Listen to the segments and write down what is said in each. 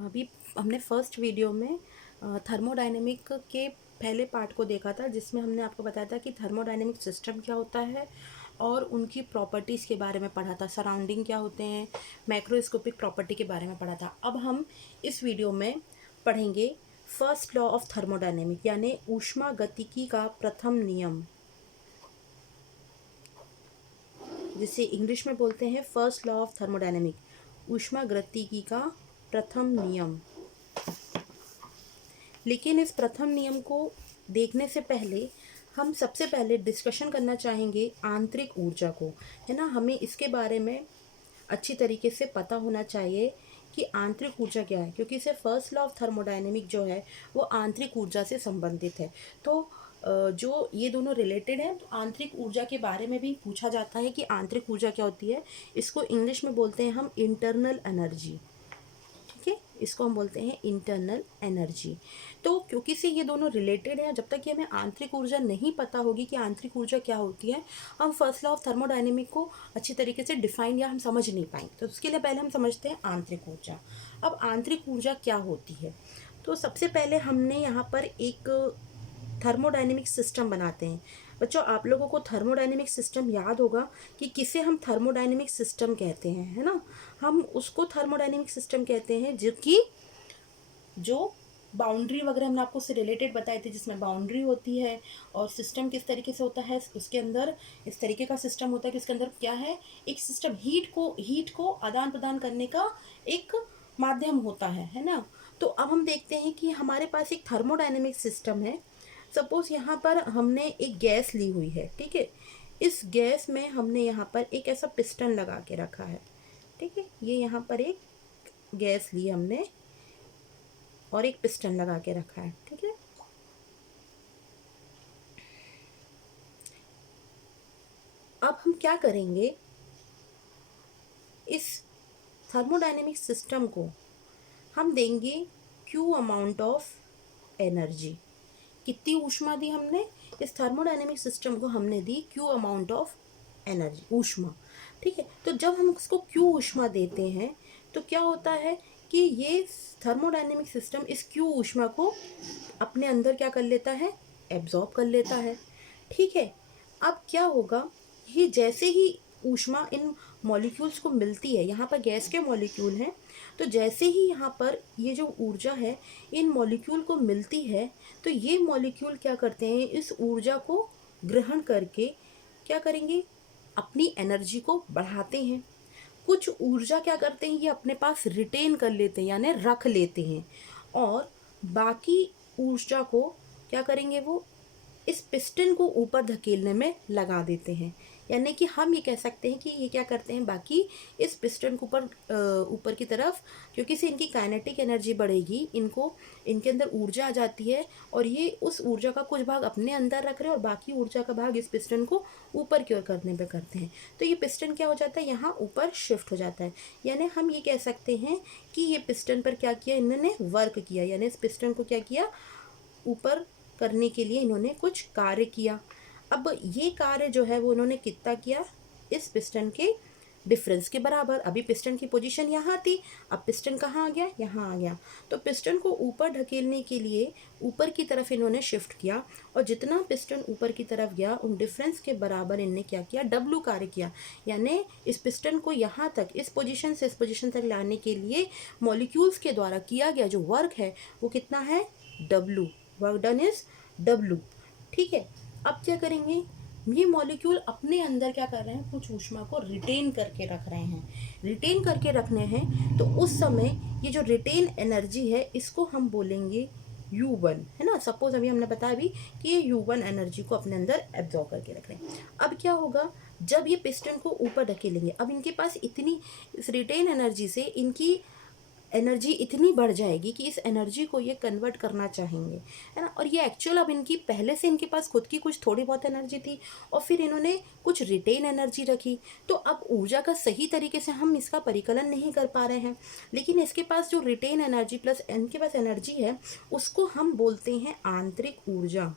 अभी हमने first video में थर्मोडायनेमिक के पहले पार्ट को देखा था, जिसमें हमने आपको बताया था कि थर्मोडायनेमिक सिस्टम क्या होता है और उनकी प्रॉपर्टीज़ के बारे में पढ़ा था, सराउंडिंग क्या होते हैं, मैक्रोस्कोपिक प्रॉपर्टी के बारे में पढ़ा था। अब हम इस वीडियो में पढ़ेंगे फर्स्ट लॉ ऑफ थर्मोडायनेमिक, यानी ऊष्मागतिकी का प्रथम नियम, जिसे इंग्लिश में बोलते हैं फर्स्ट लॉ ऑफ थर्मोडायनेमिक, ऊष्मागतिकी का प्रथम नियम। लेकिन इस प्रथम नियम को देखने से पहले हम सबसे पहले डिस्कशन करना चाहेंगे आंतरिक ऊर्जा को, है ना। हमें इसके बारे में अच्छी तरीके से पता होना चाहिए कि आंतरिक ऊर्जा क्या है, क्योंकि इसे फर्स्ट लॉ ऑफ थर्मोडायनेमिक जो है वो आंतरिक ऊर्जा से संबंधित है। तो जो ये दोनों रिलेटेड है, तो आंतरिक ऊर्जा के बारे में भी पूछा जाता है कि आंतरिक ऊर्जा क्या होती है। इसको इंग्लिश में बोलते हैं हम इंटरनल एनर्जी, ठीक है, इसको हम बोलते हैं इंटरनल एनर्जी। तो क्योंकि से ये दोनों रिलेटेड हैं, जब तक कि हमें आंतरिक ऊर्जा नहीं पता होगी कि आंतरिक ऊर्जा क्या होती है, हम फर्स्ट लॉ ऑफ थर्मोडायनेमिक को अच्छी तरीके से डिफाइन या हम समझ नहीं पाएंगे। तो उसके लिए पहले हम समझते हैं आंतरिक ऊर्जा। अब आंतरिक ऊर्जा क्या होती है, तो सबसे पहले हमने यहाँ पर एक थर्मोडायनेमिक सिस्टम बनाते हैं। बच्चों, आप लोगों को थर्मोडायनेमिक सिस्टम याद होगा कि किसे हम थर्मोडायनेमिक सिस्टम कहते हैं, है ना। हम उसको थर्मोडायनेमिक सिस्टम कहते हैं जो बाउंड्री वगैरह हमने आपको उससे रिलेटेड बताए थे, जिसमें बाउंड्री होती है और सिस्टम किस तरीके से होता है, उसके अंदर इस तरीके का सिस्टम होता है कि उसके अंदर क्या है, एक सिस्टम हीट को आदान प्रदान करने का एक माध्यम होता है ना। तो अब हम देखते हैं कि हमारे पास एक थर्मोडायनेमिक सिस्टम है। सपोज यहाँ पर हमने एक गैस ली हुई है, ठीक है। इस गैस में हमने यहाँ पर एक ऐसा पिस्टन लगा के रखा है, ठीक है। ये यहाँ पर एक गैस ली हमने और एक पिस्टन लगा के रखा है, ठीक है। अब हम क्या करेंगे, इस थर्मोडायनेमिक सिस्टम को हम देंगे Q अमाउंट ऑफ एनर्जी। कितनी ऊष्मा दी हमने, इस थर्मोडायनेमिक सिस्टम को हमने दी Q अमाउंट ऑफ एनर्जी, ऊष्मा, ठीक है। तो जब हम उसको Q ऊष्मा देते हैं तो क्या होता है कि ये थर्मोडायनेमिक सिस्टम इस Q ऊष्मा को अपने अंदर क्या कर लेता है, एब्जॉर्ब कर लेता है, ठीक है। अब क्या होगा, ये जैसे ही ऊष्मा इन मॉलिक्यूल्स को मिलती है, यहाँ पर गैस के मॉलिक्यूल हैं, तो जैसे ही यहाँ पर ये जो ऊर्जा है इन मॉलिक्यूल को मिलती है, तो ये मॉलिक्यूल क्या करते हैं, इस ऊर्जा को ग्रहण करके क्या करेंगे, अपनी एनर्जी को बढ़ाते हैं। कुछ ऊर्जा क्या करते हैं, ये अपने पास रिटेन कर लेते हैं, यानी रख लेते हैं, और बाकी ऊर्जा को क्या करेंगे, वो इस पिस्टन को ऊपर धकेलने में लगा देते हैं। यानी कि हम ये कह सकते हैं कि ये क्या करते हैं, बाकी इस पिस्टन को ऊपर की तरफ, क्योंकि से इनकी काइनेटिक एनर्जी बढ़ेगी, इनको इनके अंदर ऊर्जा आ जाती है, और ये उस ऊर्जा का कुछ भाग अपने अंदर रख रहे हैं और बाकी ऊर्जा का भाग इस पिस्टन को ऊपर की ओर करने पे करते हैं। तो ये पिस्टन क्या हो जाता है, यहाँ ऊपर शिफ्ट हो जाता है। यानी हम ये कह सकते हैं कि ये पिस्टन पर क्या किया, इन्होंने वर्क किया, यानी इस पिस्टन को क्या किया, ऊपर करने के लिए इन्होंने कुछ कार्य किया। अब ये कार्य जो है वो इन्होंने कितना किया, इस पिस्टन के डिफरेंस के बराबर। अभी पिस्टन की पोजीशन यहाँ थी, अब पिस्टन कहाँ आ गया, यहाँ आ गया। तो पिस्टन को ऊपर ढकेलने के लिए ऊपर की तरफ इन्होंने शिफ्ट किया, और जितना पिस्टन ऊपर की तरफ गया उन डिफरेंस के बराबर इन्होंने क्या किया, डब्लू कार्य किया। यानी इस पिस्टन को यहाँ तक, इस पोजीशन से इस पोजीशन तक लाने के लिए मॉलिक्यूल्स के द्वारा किया गया जो वर्क है वो कितना है, W. Work done is W, ठीक है। अब क्या करेंगे, ये मॉलिक्यूल अपने अंदर क्या कर रहे हैं, कुछ ऊष्मा को रिटेन करके रख रहे हैं। रिटेन करके रखने हैं, तो उस समय ये जो रिटेन एनर्जी है इसको हम बोलेंगे U1, है ना। सपोज अभी हमने बताया भी कि ये U1 एनर्जी को अपने अंदर एब्जॉर्ब करके रख रहे हैं। अब क्या होगा, जब ये पिस्टन को ऊपर ढकेलेंगे, अब इनके पास इतनी, इस रिटेन एनर्जी से इनकी एनर्जी इतनी बढ़ जाएगी कि इस एनर्जी को ये कन्वर्ट करना चाहेंगे, है ना। और ये एक्चुअल, अब इनकी पहले से इनके पास खुद की कुछ थोड़ी बहुत एनर्जी थी और फिर इन्होंने कुछ रिटेन एनर्जी रखी, तो अब ऊर्जा का सही तरीके से हम इसका परिकलन नहीं कर पा रहे हैं। लेकिन इसके पास जो रिटेन एनर्जी प्लस इनके पास एनर्जी है उसको हम बोलते हैं आंतरिक ऊर्जा,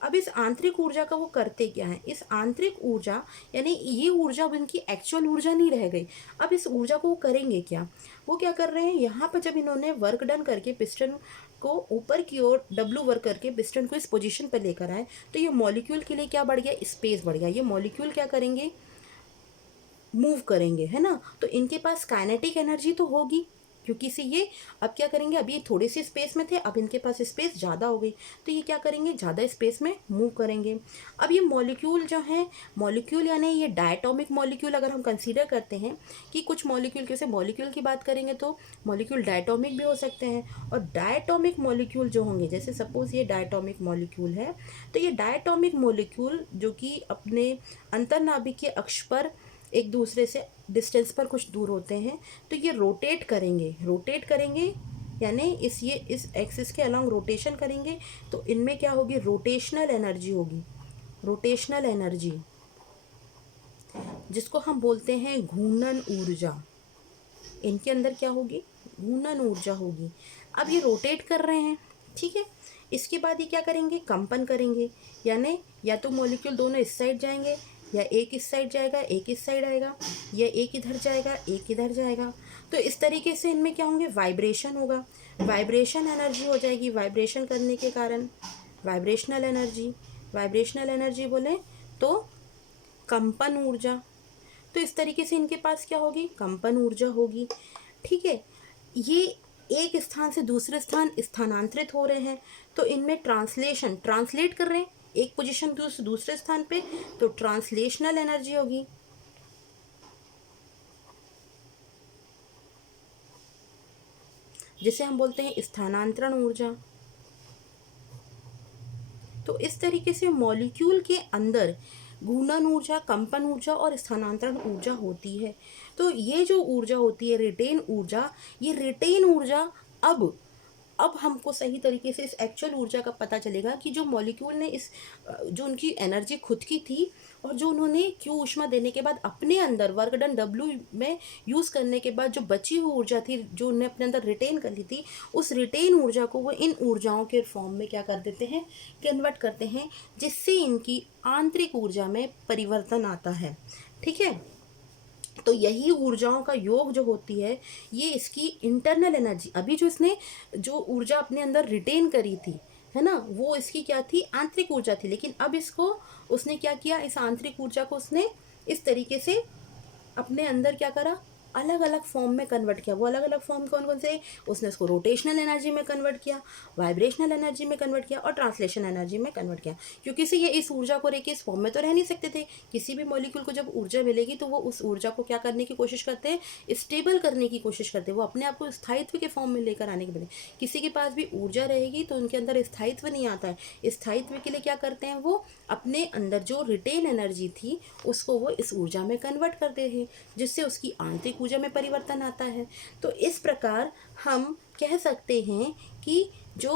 अब इस आंतरिक ऊर्जा का वो करते क्या है, इस आंतरिक ऊर्जा यानी ये ऊर्जा अब इनकी एक्चुअल ऊर्जा नहीं रह गई। अब इस ऊर्जा को वो करेंगे क्या, वो क्या कर रहे हैं, यहाँ पर जब इन्होंने वर्क डन करके पिस्टन को ऊपर की ओर डब्लू वर्क करके पिस्टन को इस पोजीशन पर लेकर आए, तो ये मॉलिक्यूल के लिए क्या बढ़ गया, स्पेस बढ़ गया। ये मॉलिक्यूल क्या करेंगे, मूव करेंगे, है ना। तो इनके पास काइनेटिक एनर्जी तो होगी, क्योंकि से ये अब क्या करेंगे, अब ये थोड़ी सी स्पेस में थे, अब इनके पास स्पेस ज़्यादा हो गई, तो ये क्या करेंगे, ज़्यादा स्पेस में मूव करेंगे। अब ये मॉलिक्यूल जो है, मॉलिक्यूल यानी ये डायटोमिक मॉलिक्यूल अगर हम कंसीडर करते हैं कि कुछ मॉलिक्यूल, जैसे मॉलिक्यूल की बात करेंगे तो मॉलिक्यूल डायटोमिक भी हो सकते हैं। और डायटोमिक मॉलिक्यूल जो होंगे, जैसे सपोज ये डायटोमिक मॉलिक्यूल है, तो ये डायटोमिक मॉलिक्यूल जो कि अपने अंतर्नाभिकीय अक्ष पर एक दूसरे से डिस्टेंस पर कुछ दूर होते हैं, तो ये रोटेट करेंगे यानी इस एक्सिस के अलॉन्ग रोटेशन करेंगे, तो इनमें क्या होगी, रोटेशनल एनर्जी होगी। रोटेशनल एनर्जी जिसको हम बोलते हैं घूर्णन ऊर्जा, इनके अंदर क्या होगी, घूर्णन ऊर्जा होगी। अब ये रोटेट कर रहे हैं, ठीक है। इसके बाद ये क्या करेंगे, कंपन करेंगे, यानी या तो मॉलिक्यूल दोनों इस साइड जाएंगे, या एक इस साइड जाएगा एक इस साइड आएगा, या एक इधर जाएगा एक इधर जाएगा। तो इस तरीके से इनमें क्या होंगे, वाइब्रेशन होगा, वाइब्रेशन एनर्जी हो जाएगी। वाइब्रेशन करने के कारण वाइब्रेशनल एनर्जी बोले तो कंपन ऊर्जा। तो इस तरीके से इनके पास क्या होगी, कंपन ऊर्जा होगी, ठीक है। ये एक स्थान से दूसरे स्थान स्थानांतरित हो रहे हैं, तो इनमें ट्रांसलेट कर रहे हैं एक पोजीशन दूसरे स्थान पे, तो ट्रांसलेशनल एनर्जी होगी। जिसे हम बोलते हैं स्थानांतरण ऊर्जा। तो इस तरीके से मॉलिक्यूल के अंदर घूर्णन ऊर्जा, कंपन ऊर्जा और स्थानांतरण ऊर्जा होती है। तो ये जो ऊर्जा होती है रिटेन ऊर्जा, ये रिटेन ऊर्जा अब हमको सही तरीके से इस एक्चुअल ऊर्जा का पता चलेगा कि जो मॉलिक्यूल ने जो उनकी एनर्जी खुद की थी और जो उन्होंने क्यू ऊष्मा देने के बाद अपने अंदर वर्क डन डब्ल्यू में यूज़ करने के बाद जो बची हुई ऊर्जा थी जो उन्हें अपने अंदर रिटेन कर ली थी, उस रिटेन ऊर्जा को वो इन ऊर्जाओं के फॉर्म में क्या कर देते हैं, कन्वर्ट करते हैं, जिससे इनकी आंतरिक ऊर्जा में परिवर्तन आता है, ठीक है। तो यही ऊर्जाओं का योग जो होती है, ये इसकी इंटरनल एनर्जी, अभी जो इसने जो ऊर्जा अपने अंदर रिटेन करी थी, है ना, वो इसकी क्या थी, आंतरिक ऊर्जा थी। लेकिन अब इसको उसने क्या किया, इस आंतरिक ऊर्जा को उसने इस तरीके से अपने अंदर क्या करा, अलग अलग फॉर्म में कन्वर्ट किया। वो अलग अलग फॉर्म कौन कौन से, उसने उसको रोटेशनल एनर्जी में कन्वर्ट किया, वाइब्रेशनल एनर्जी में कन्वर्ट किया और ट्रांसलेशन एनर्जी में कन्वर्ट किया। क्योंकि से ये इस ऊर्जा को लेके इस फॉर्म में तो रह नहीं सकते थे। किसी भी मॉलिक्यूल को जब ऊर्जा मिलेगी तो वो उस ऊर्जा को क्या करने की कोशिश करते हैं, स्टेबल करने की कोशिश करते हैं, वो अपने आप को स्थायित्व के फॉर्म में लेकर आने के बजाय। किसी के पास भी ऊर्जा रहेगी तो उनके अंदर स्थायित्व नहीं आता है। स्थायित्व के लिए क्या करते हैं, वो अपने अंदर जो रिटेन एनर्जी थी उसको वो इस ऊर्जा में कन्वर्ट करते हैं, जिससे उसकी आंतरिक ऊर्जा में परिवर्तन आता है। तो इस प्रकार हम कह सकते हैं कि जो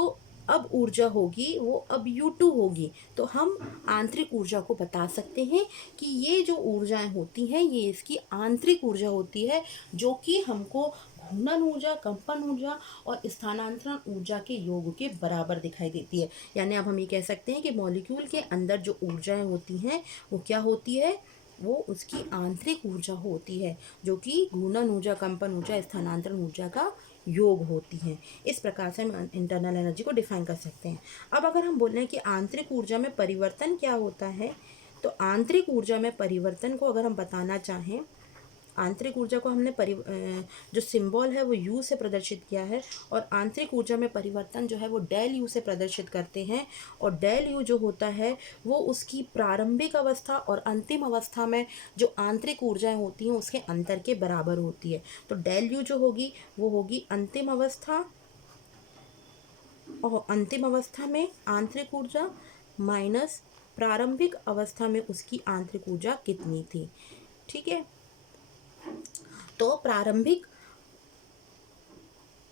अब ऊर्जा होगी वो अब U2 होगी। तो हम आंतरिक ऊर्जा को बता सकते हैं कि ये जो ऊर्जाएं होती हैं ये इसकी आंतरिक ऊर्जा होती है, जो कि हमको घूर्णन ऊर्जा, कंपन ऊर्जा और स्थानांतरण ऊर्जा के योग के बराबर दिखाई देती है। यानी अब हम ये कह सकते हैं कि मॉलिक्यूल के अंदर जो ऊर्जाएं होती हैं वो क्या होती है, वो उसकी आंतरिक ऊर्जा होती है, जो कि घूर्णन ऊर्जा, कंपन ऊर्जा, स्थानांतरण ऊर्जा का योग होती है। इस प्रकार से हम इंटरनल एनर्जी को डिफाइन कर सकते हैं। अब अगर हम बोल रहे हैं कि आंतरिक ऊर्जा में परिवर्तन क्या होता है, तो आंतरिक ऊर्जा में परिवर्तन को अगर हम बताना चाहें, आंतरिक ऊर्जा को हमने जो सिंबल है वो यू से प्रदर्शित किया है, और आंतरिक ऊर्जा में परिवर्तन जो है वो डेल यू से प्रदर्शित करते हैं। और डेल यू जो होता है वो उसकी प्रारंभिक अवस्था और अंतिम अवस्था में जो आंतरिक ऊर्जाएं होती हैं उसके अंतर के बराबर होती है। तो डेल यू जो होगी वो होगी अंतिम अवस्था, और अंतिम अवस्था में आंतरिक ऊर्जा माइनस प्रारंभिक अवस्था में उसकी आंतरिक ऊर्जा कितनी थी, ठीक है। तो प्रारंभिक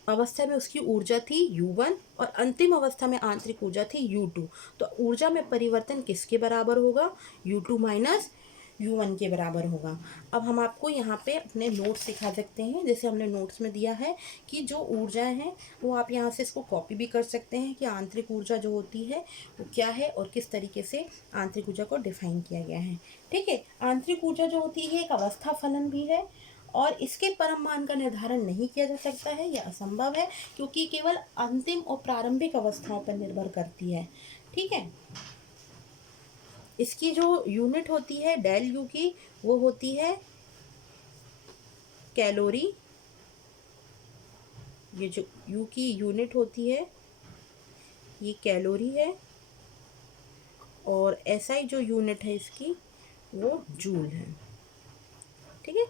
अवस्था में उसकी ऊर्जा थी U1 और अंतिम अवस्था में आंतरिक ऊर्जा थी U2। तो ऊर्जा में परिवर्तन किसके बराबर होगा, U2 माइनस U1 के बराबर होगा। अब हम आपको यहाँ पे अपने नोट्स दिखा सकते हैं, जैसे हमने नोट्स में दिया है कि जो ऊर्जाएं हैं वो आप यहाँ से इसको कॉपी भी कर सकते हैं कि आंतरिक ऊर्जा जो होती है वो क्या है और किस तरीके से आंतरिक ऊर्जा को डिफाइन किया गया है। ठीक है, आंतरिक ऊर्जा जो होती है एक अवस्था फलन भी है और इसके परम मान का निर्धारण नहीं किया जा सकता है, यह असंभव है क्योंकि केवल अंतिम और प्रारंभिक अवस्थाओं पर निर्भर करती है। ठीक है, इसकी जो यूनिट होती है डेल यू की, वो होती है कैलोरी। ये जो यू की यूनिट होती है ये कैलोरी है और एसआई जो यूनिट है इसकी वो जूल है। ठीक है,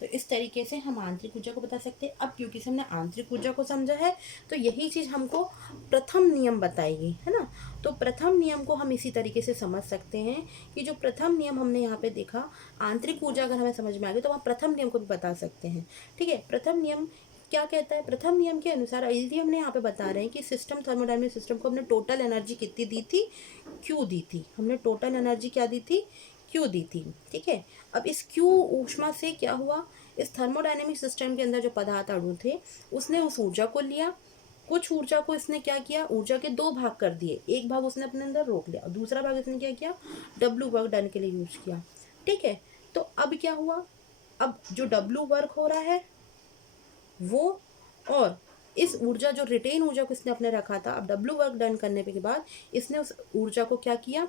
तो इस तरीके से हम आंतरिक ऊर्जा को बता सकते हैं। अब क्योंकि हमने आंतरिक ऊर्जा को समझा है तो यही चीज़ हमको प्रथम नियम बताएगी, है ना। तो प्रथम नियम को हम इसी तरीके से समझ सकते हैं कि जो प्रथम नियम हमने यहाँ पे देखा, आंतरिक ऊर्जा अगर हमें समझ में आ गई तो हम प्रथम नियम को भी बता सकते हैं। ठीक है, प्रथम नियम क्या कहता है? प्रथम नियम के अनुसार यदि हमने यहाँ पे बता रहे हैं कि सिस्टम, थर्मोडायनेमिक सिस्टम को हमने टोटल एनर्जी कितनी दी थी? क्यू दी थी। हमने टोटल एनर्जी क्या दी थी? क्यू दी थी। ठीक है, अब इस क्यू ऊष्मा से क्या हुआ? इस थर्मोडायनेमिक सिस्टम के अंदर जो पदार्थ अणु थे उसने उस ऊर्जा को लिया, कुछ ऊर्जा को इसने क्या किया? ऊर्जा के दो भाग कर दिए, एक भाग उसने अपने अंदर रोक लिया और दूसरा भाग इसने क्या किया? डब्ल्यू वर्क डन के लिए यूज किया। ठीक है, तो अब क्या हुआ? अब जो डब्ल्यू वर्क हो रहा है वो, और इस ऊर्जा जो रिटेन ऊर्जा को इसने अपने रखा था, अब डब्ल्यू वर्क डन करने के बाद इसने उस ऊर्जा को क्या किया?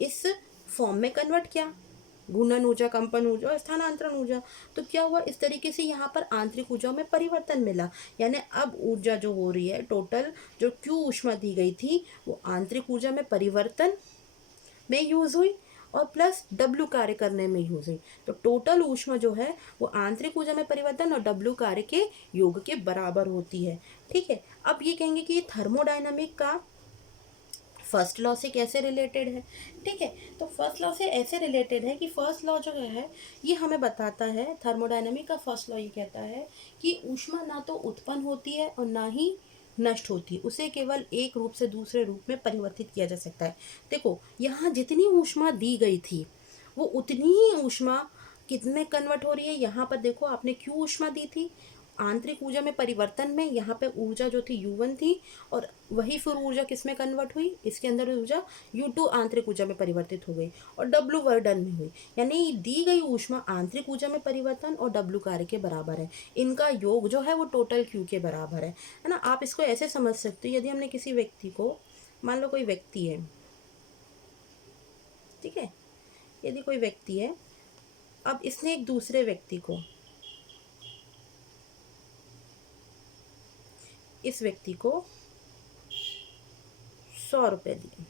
इस फॉर्म में कन्वर्ट किया, घूर्णन ऊर्जा, कंपन ऊर्जा और स्थानांतरण ऊर्जा। तो क्या हुआ? इस तरीके से यहाँ पर आंतरिक ऊर्जा में परिवर्तन मिला, यानी अब ऊर्जा जो हो रही है, टोटल जो क्यू ऊष्मा दी गई थी वो आंतरिक ऊर्जा में परिवर्तन में यूज हुई और प्लस डब्ल्यू कार्य करने में यूज हुई। तो टोटल ऊष्मा जो है वो आंतरिक ऊर्जा में परिवर्तन और डब्ल्यू कार्य के योग के बराबर होती है। ठीक है, अब ये कहेंगे कि ये थर्मोडायनामिक का फर्स्ट लॉ से कैसे रिलेटेड है। ठीक है, तो फर्स्ट लॉ से ऐसे रिलेटेड है कि फर्स्ट लॉ जो है ये हमें बताता है, थर्मोडायनामिक का फर्स्ट लॉ ये कहता है कि ऊष्मा ना तो उत्पन्न होती है और ना ही नष्ट होती है, उसे केवल एक रूप से दूसरे रूप में परिवर्तित किया जा सकता है। देखो यहाँ जितनी ऊष्मा दी गई थी वो उतनी ही ऊष्मा कितने कन्वर्ट हो रही है। यहाँ पर देखो आपने क्यू ऊष्मा दी थी, आंतरिक ऊर्जा में परिवर्तन में यहाँ पे ऊर्जा जो थी U1 थी और वही फिर ऊर्जा किस में कन्वर्ट हुई? इसके अंदर ऊर्जा U2 आंतरिक ऊर्जा में परिवर्तित हो गई और W वर्डन में हुई, यानी दी गई ऊष्मा आंतरिक ऊर्जा में परिवर्तन और W कार्य के बराबर है। इनका योग जो है वो टोटल Q के बराबर है ना। आप इसको ऐसे समझ सकते हो, यदि हमने किसी व्यक्ति को, मान लो कोई व्यक्ति है, ठीक है, यदि कोई व्यक्ति है, अब इसने एक दूसरे व्यक्ति को, इस व्यक्ति को 100 रुपये दिए।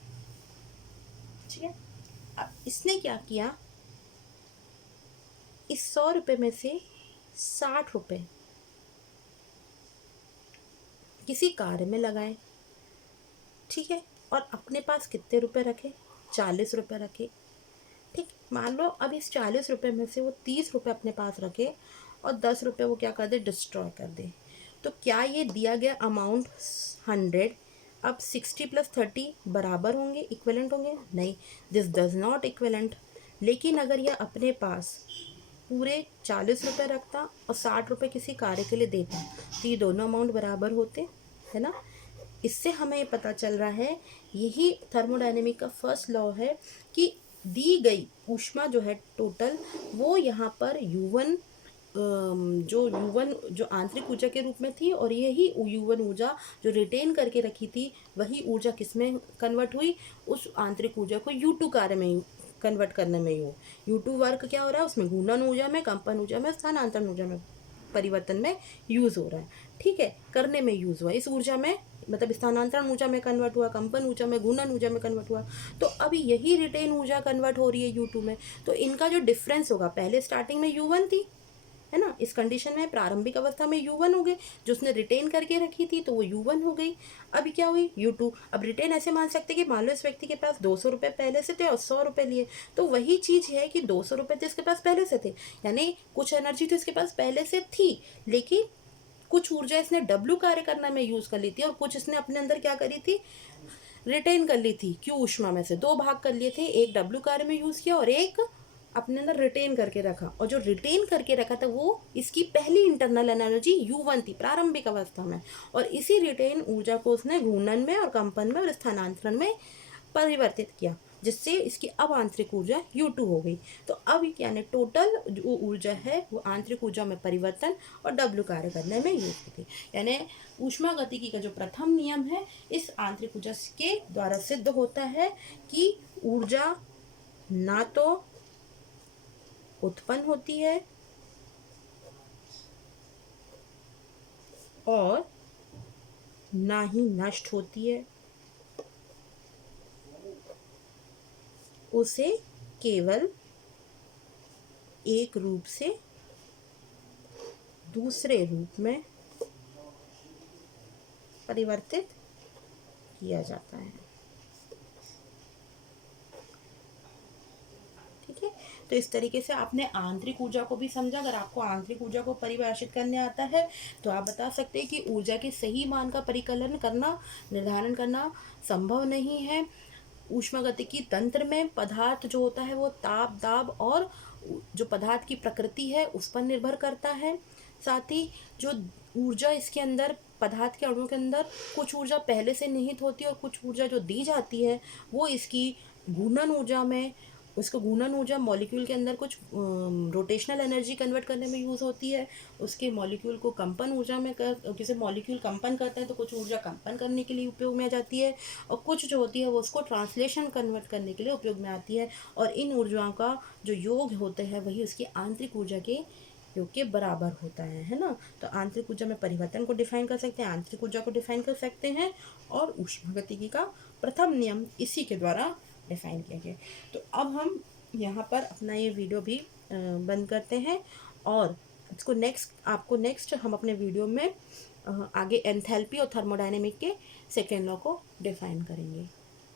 ठीक है, अब इसने क्या किया? इस 100 रुपये में से 60 रुपये किसी कार्य में लगाए। ठीक है, और अपने पास कितने रुपए रखे? 40 रुपये रखे। ठीक, मान लो अब इस 40 रुपये में से वो 30 रुपये अपने पास रखे और 10 रुपये वो क्या कर दे? डिस्ट्रॉय कर दे। तो क्या ये दिया गया अमाउंट 100 अब 60 + 30 बराबर होंगे, इक्विवेलेंट होंगे? नहीं, दिस डज नॉट इक्विवेलेंट। लेकिन अगर यह अपने पास पूरे 40 रुपये रखता और 60 रुपये किसी कार्य के लिए देता तो ये दोनों अमाउंट बराबर होते, है ना। इससे हमें ये पता चल रहा है, यही थर्मोडायनेमिक का फर्स्ट लॉ है कि दी गई ऊष्मा जो है टोटल, वो यहाँ पर U1 जो आंतरिक ऊर्जा के रूप में थी और यही U1 ऊर्जा जो रिटेन करके रखी थी वही ऊर्जा किस में कन्वर्ट हुई? उस आंतरिक ऊर्जा को U2 कार्य में कन्वर्ट करने में हो। U2 वर्क क्या हो रहा है? उसमें घूर्णन ऊर्जा में, कंपन ऊर्जा में, स्थानांतरण ऊर्जा में परिवर्तन में यूज हो रहा है। ठीक है, करने में यूज हुआ, इस ऊर्जा में मतलब स्थानांतरण ऊर्जा में कन्वर्ट हुआ, कंपन ऊर्जा में, घूर्णन ऊर्जा में कन्वर्ट हुआ। तो अभी यही रिटेन ऊर्जा कन्वर्ट हो रही है U2 में। तो इनका जो डिफरेंस होगा, पहले स्टार्टिंग में U1 थी, है ना, इस कंडीशन में प्रारंभिक अवस्था में U1 हो गई, जो उसने रिटेन करके रखी थी तो वो U1 हो गई। अभी क्या हुई? U2। अब रिटेन ऐसे मान सकते कि मान लो इस व्यक्ति के पास 200 रुपये पहले से थे और 100 रुपये लिए, तो वही चीज़ है कि 200 रुपये तो इसके पास पहले से थे, यानी कुछ एनर्जी तो इसके पास पहले से थी, लेकिन कुछ ऊर्जा इसने W कार्य करने में यूज़ कर ली थी और कुछ इसने अपने अंदर क्या करी थी? रिटेन कर ली थी क्यू ऊष्मा में से, 2 भाग कर लिए थे, एक डब्ल्यू कार्य में यूज़ किया और एक अपने अंदर रिटेन करके रखा। और जो रिटेन करके रखा था वो इसकी पहली इंटरनल एनर्जी U1 थी प्रारंभिक अवस्था में, और इसी रिटेन ऊर्जा को उसने घूर्णन में और कंपन में और स्थानांतरण में परिवर्तित किया, जिससे इसकी अब आंतरिक ऊर्जा U2 हो गई। तो अब यानी टोटल जो ऊर्जा है वो आंतरिक ऊर्जा में परिवर्तन और W कार्य करने में यूज होती। यानी ऊष्मागतिकी का जो प्रथम नियम है इस आंतरिक ऊर्जा के द्वारा सिद्ध होता है कि ऊर्जा ना तो उत्पन्न होती है और ना ही नष्ट होती है, उसे केवल एक रूप से दूसरे रूप में परिवर्तित किया जाता है। ठीक है, तो इस तरीके से आपने आंतरिक ऊर्जा को भी समझा। अगर आपको आंतरिक ऊर्जा को परिभाषित करने आता है तो आप बता सकते हैं कि ऊर्जा के सही मान का परिकलन करना, निर्धारण करना संभव नहीं है। ऊष्मागतिकी तंत्र में पदार्थ जो होता है वो ताप, दाब और जो पदार्थ की प्रकृति है उस पर निर्भर करता है। साथ ही जो ऊर्जा इसके अंदर पदार्थ के अणुओं के अंदर कुछ ऊर्जा पहले से निहित होती है और कुछ ऊर्जा जो दी जाती है वो इसकी घूर्णन ऊर्जा में, उसको घूर्णन ऊर्जा मॉलिक्यूल के अंदर कुछ रोटेशनल एनर्जी कन्वर्ट करने में यूज़ होती है। उसके मॉलिक्यूल को कंपन ऊर्जा में जैसे मॉलिक्यूल कंपन करते हैं तो कुछ ऊर्जा कंपन करने के लिए उपयोग में आ जाती है, और कुछ जो होती है वो उसको ट्रांसलेशन कन्वर्ट करने के लिए उपयोग में आती है। और इन ऊर्जाओं का जो योग होता है वही उसकी आंतरिक ऊर्जा के योग के बराबर होता है ना। तो आंतरिक ऊर्जा में परिवर्तन को डिफाइन कर सकते हैं, आंतरिक ऊर्जा को डिफाइन कर सकते हैं, और ऊष्मागतिकी का प्रथम नियम इसी के द्वारा डिफाइन किया गया। तो अब हम यहाँ पर अपना ये वीडियो भी बंद करते हैं, और इसको नेक्स्ट हम अपने वीडियो में आगे एंथैल्पी और थर्मोडायनेमिक के सेकेंड लॉ को डिफाइन करेंगे।